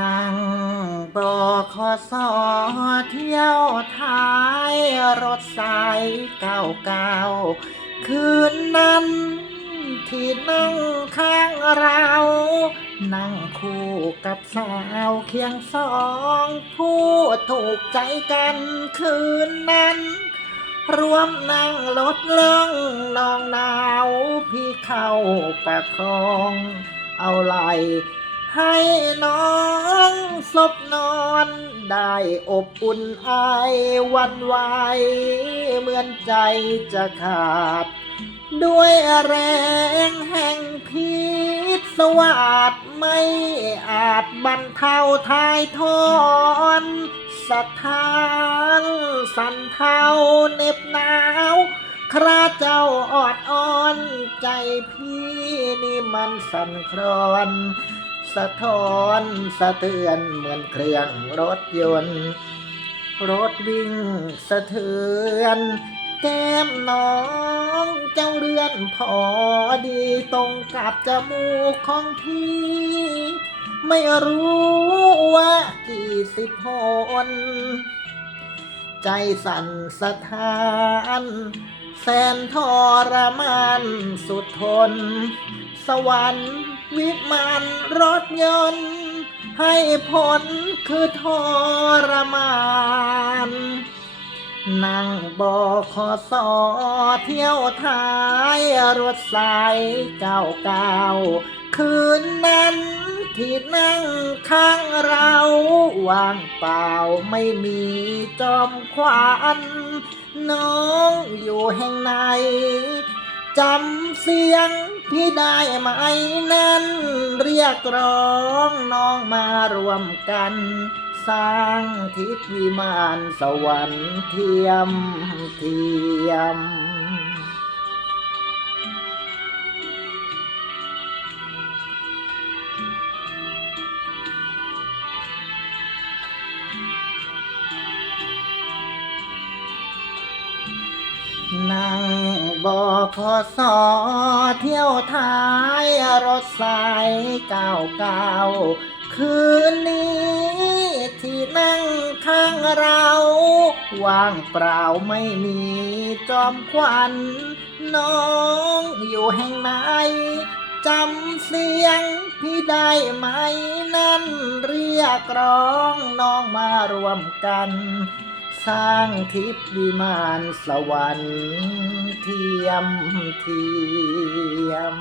นั่งบอขอสอเที่ยวท้ายรถสายเก้าเก้าคืนนั้น ที่นั่งข้างเรา นั่งคู่กับสาวเคียงสองผู้ถูกใจกันคืนนั้นรวมนั่งรถเล่องนองหนาว พี่เข้าประคอง เอาไหล ให้น้องศพนอนได้อบอุ่นไอายวันไหวเหมือนใจจะขาด ด้วยแรงแห่งพิษสวัสดไม่อาจบรรเทาทายทอนสถานสันเทาเหน็บหนาวคราเจ้าออดอ่อนใจพี่นี่มันสั่นคลอน สะท้อนสะเทือนเหมือนเครื่องรถยนต์ รถวิ่งสะเทือนแก้มน้องเจ้าเรือนพอดีตรงกับจมูกของพี่ ไม่รู้ว่ากี่สิบหนใจสั่นสะท้านแสนทรมานสุดทน สวรรค์ วิมานรถยนต์ให้ผลคือทรมาน นั่งบอขอสอเที่ยวท้ายรถสายเก้าเก้าคืนนั้นที่นั่งข้างเราว่างเปล่าไม่มีจอมขวานน้องอยู่แห่งไหนจำเสียง พี่ได้ไหมนั้น เรียกร้องน้องมารวมกัน สร้างทิศวิมานสวรรค์เทียมเทียม นั่ง บอขอสอเที่ยวท้ายรถสายเก้าเก้าคืนนี้ที่นั่งข้างเราว่างเปล่าไม่มีจอมขวัญน้องอยู่แห่งไหนจำเสียงพี่ได้ไหมนั่นเรียกร้องน้องมารวมกัน สร้างทิพย์วิมานสวรรค์เทียมเทียม